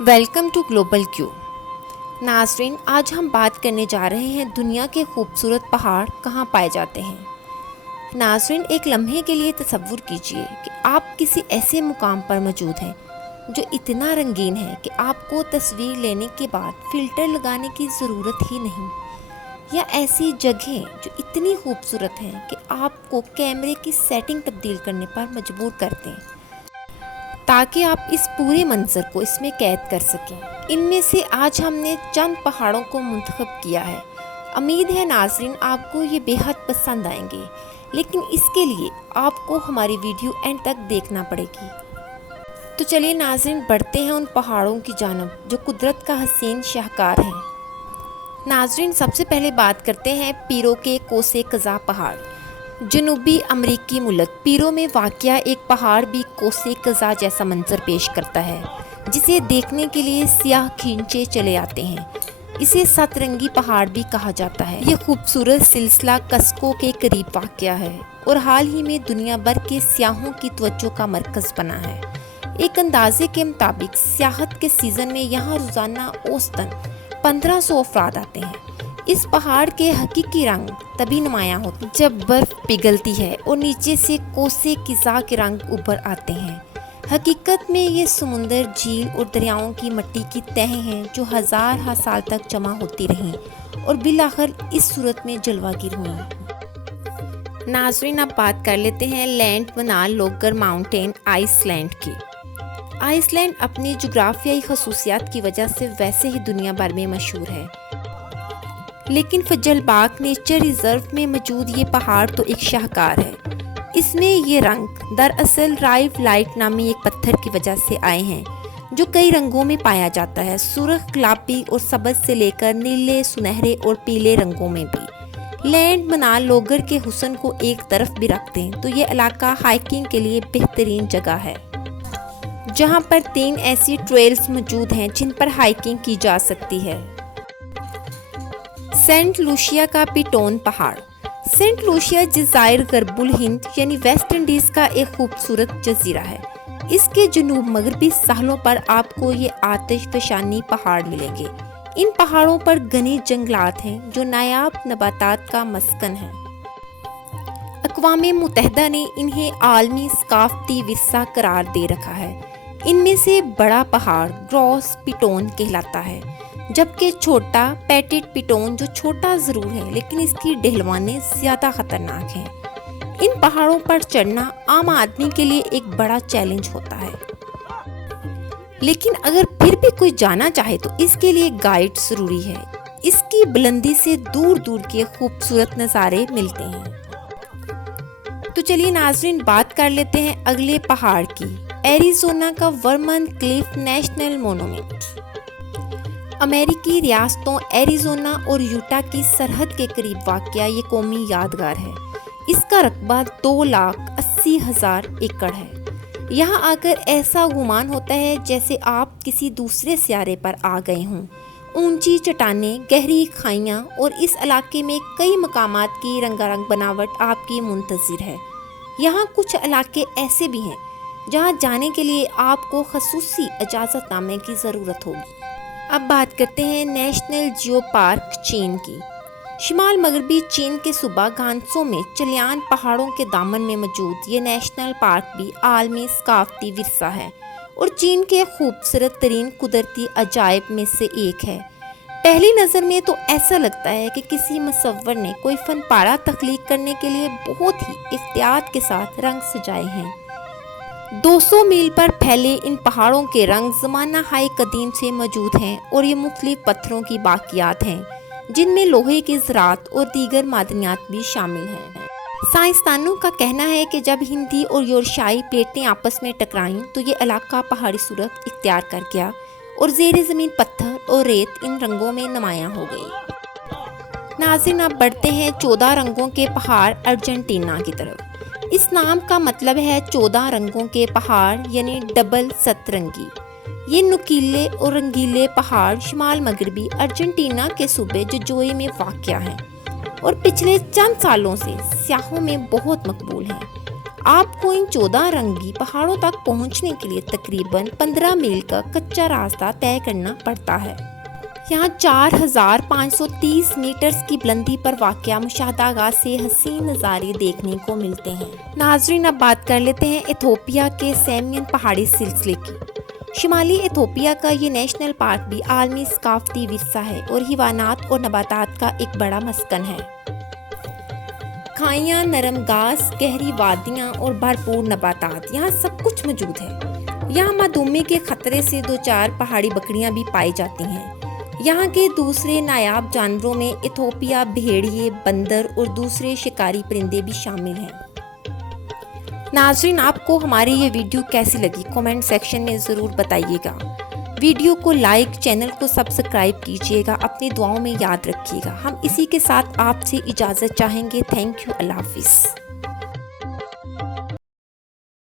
Welcome to global queue. ناظرین، آج ہم بات کرنے جا رہے ہیں دنیا کے خوبصورت پہاڑ کہاں پائے جاتے ہیں۔ ناظرین، ایک لمحے کے لیے تصور کیجئے کہ آپ کسی ایسے مقام پر موجود ہیں جو اتنا رنگین ہے کہ آپ کو تصویر لینے کے بعد فلٹر لگانے کی ضرورت ہی نہیں، یا ایسی جگہیں جو اتنی خوبصورت ہیں کہ آپ کو کیمرے کی سیٹنگ تبدیل کرنے پر مجبور کر دیں تاکہ آپ اس پورے منظر کو اس میں قید کر سکیں۔ ان میں سے آج ہم نے چند پہاڑوں کو منتخب کیا ہے۔ امید ہے ناظرین آپ کو یہ بے حد پسند آئیں گے، لیکن اس کے لیے آپ کو ہماری ویڈیو اینڈ تک دیکھنا پڑے گی۔ تو چلیے ناظرین، بڑھتے ہیں ان پہاڑوں کی جانب جو قدرت کا حسین شاہکار ہیں۔ ناظرین، سب سے پہلے بات کرتے ہیں پیرو کے کوسے قزح پہاڑ۔ جنوبی امریکی ملک پیرو میں واقع ایک پہاڑ بھی کوسے قزح جیسا منظر پیش کرتا ہے، جسے دیکھنے کے لیے سیاح کھینچے چلے آتے ہیں۔ اسے ست رنگی پہاڑ بھی کہا جاتا ہے۔ یہ خوبصورت سلسلہ کسکو کے قریب واقع ہے اور حال ہی میں دنیا بھر کے سیاحوں کی توجہ کا مرکز بنا ہے۔ ایک اندازے کے مطابق سیاحت کے سیزن میں یہاں روزانہ اوسطاً 1500 افراد آتے ہیں۔ اس پہاڑ کے حقیقی رنگ تبھی نمایاں ہوتے ہیں جب برف پگھلتی ہے اور نیچے سے کوسے قزح کے رنگ ابھر آتے ہیں۔ حقیقت میں یہ سمندر، جھیل اور دریاؤں کی مٹی کی تہیں ہیں جو ہزار سال تک جمع ہوتی رہیں اور بالآخر اس صورت میں جلوہ گر ہوئیں۔ ناظرین، اب بات کر لیتے ہیں Landmannalaugar mountain Iceland کی۔ آئس لینڈ اپنی جغرافیائی خصوصیات کی وجہ سے ویسے ہی دنیا بھر میں مشہور ہے، لیکن فجلباغ نیچر ریزرو میں موجود یہ پہاڑ تو ایک شاہکار ہے۔ اس میں یہ رنگ دراصل رائف لائٹ نامی ایک پتھر کی وجہ سے آئے ہیں جو کئی رنگوں میں پایا جاتا ہے، سرخ، گلابی اور سبز سے لے کر نیلے، سنہرے اور پیلے رنگوں میں بھی۔ لینڈ ونال لوگر کے حسن کو ایک طرف بھی رکھ دیں تو یہ علاقہ ہائکنگ کے لیے بہترین جگہ ہے، جہاں پر 3 ایسی ٹریلز موجود ہیں جن پر ہائکنگ کی جا سکتی ہے۔ سینٹ لوشیا کا پیٹون پہاڑ۔ سینٹ لوشیا جزائر غرب الہند یعنی ویسٹ انڈیز کا ایک خوبصورت جزیرہ ہے۔ اس کے جنوب مغربی ساحلوں پر آپ کو یہ آتش فشانی پہاڑ ملیں گے۔ ان پہاڑوں پر گھنے جنگلات ہیں جو نایاب نباتات کا مسکن ہیں۔ اقوام متحدہ نے انہیں عالمی ثقافتی ورثہ قرار دے رکھا ہے۔ ان میں سے بڑا پہاڑ گراس پیٹون کہلاتا ہے، جبکہ چھوٹا پیٹٹ پیٹون جو چھوٹا ضرور ہے لیکن اس کی ڈھلوانے زیادہ خطرناک ہیں۔ ان پہاڑوں پر چڑھنا عام آدمی کے لیے ایک بڑا چیلنج ہوتا ہے، لیکن اگر پھر بھی کوئی جانا چاہے تو اس کے لیے گائیڈ ضروری ہے۔ اس کی بلندی سے دور دور کے خوبصورت نظارے ملتے ہیں۔ تو چلیے ناظرین، بات کر لیتے ہیں اگلے پہاڑ کی، ایریزونا کا ورمن کلیف نیشنل مونومنٹ۔ امریکی ریاستوں ایریزونا اور یوٹا کی سرحد کے قریب واقع یہ قومی یادگار ہے۔ اس کا رقبہ 2,80,000 ایکڑ ہے۔ یہاں آ کر ایسا گمان ہوتا ہے جیسے آپ کسی دوسرے سیارے پر آ گئے ہوں۔ اونچی چٹانیں، گہری کھائیاں اور اس علاقے میں کئی مقامات کی رنگا رنگ بناوٹ آپ کی منتظر ہے۔ یہاں کچھ علاقے ایسے بھی ہیں جہاں جانے کے لیے آپ کو خصوصی اجازت نامے کی ضرورت ہوگی۔ اب بات کرتے ہیں نیشنل جیو پارک چین کی۔ شمال مغربی چین کے صوبہ گانسو میں چلیان پہاڑوں کے دامن میں موجود یہ نیشنل پارک بھی عالمی ثقافتی ورثہ ہے اور چین کے خوبصورت ترین قدرتی عجائب میں سے ایک ہے۔ پہلی نظر میں تو ایسا لگتا ہے کہ کسی مصور نے کوئی فن پارہ تخلیق کرنے کے لیے بہت ہی احتیاط کے ساتھ رنگ سجائے ہیں۔ 200 میل پر پھیلے ان پہاڑوں کے رنگ زمانہ ہائے قدیم سے موجود ہیں اور یہ مختلف پتھروں کی باقیات ہیں جن میں لوہے کے زراعت اور دیگر معدنیات بھی شامل ہیں۔ سائنسدانوں کا کہنا ہے کہ جب ہندی اور یورشائی پلیٹیں آپس میں ٹکرائیں تو یہ علاقہ پہاڑی صورت اختیار کر گیا اور زیر زمین پتھر اور ریت ان رنگوں میں نمایاں ہو گئی۔ ناظرین، اب بڑھتے ہیں 14 رنگوں کے پہاڑ ارجنٹینا کی طرف۔ اس نام کا مطلب ہے 14 رنگوں کے پہاڑ یعنی ڈبل سترنگی۔ یہ نکیلے اور رنگیلے پہاڑ شمال مغربی ارجنٹینا کے صوبے جوجوئی میں واقع ہیں اور پچھلے چند سالوں سے سیاحوں میں بہت مقبول ہیں۔ آپ کو ان 14 رنگی پہاڑوں تک پہنچنے کے لیے تقریباً 15 میل کا کچا راستہ طے کرنا پڑتا ہے۔ یہاں 4530 میٹرز کی بلندی پر واقع مشاہدہ گاہ سے حسین نظارے دیکھنے کو ملتے ہیں۔ ناظرین، اب بات کر لیتے ہیں ایتھوپیا کے سیمین پہاڑی سلسلے کی۔ شمالی ایتھوپیا کا یہ نیشنل پارک بھی عالمی ثقافتی ورثہ ہے اور حیوانات اور نباتات کا ایک بڑا مسکن ہے۔ کھائیاں، نرم گھاس، گہری وادیاں اور بھرپور نباتات، یہاں سب کچھ موجود ہے۔ یہاں مدھومے کے خطرے سے 2-4 پہاڑی بکریاں بھی پائی جاتی ہیں۔ یہاں کے دوسرے نایاب جانوروں میں ایتھوپیا بھیڑیے، بندر اور دوسرے شکاری پرندے بھی شامل ہیں۔ ناظرین، آپ کو ہماری یہ ویڈیو کیسی لگی کمنٹ سیکشن میں ضرور بتائیے گا۔ ویڈیو کو لائک، چینل کو سبسکرائب کیجیے گا، اپنی دعاؤں میں یاد رکھیے گا۔ ہم اسی کے ساتھ آپ سے اجازت چاہیں گے۔ تھینک یو، اللہ حافظ۔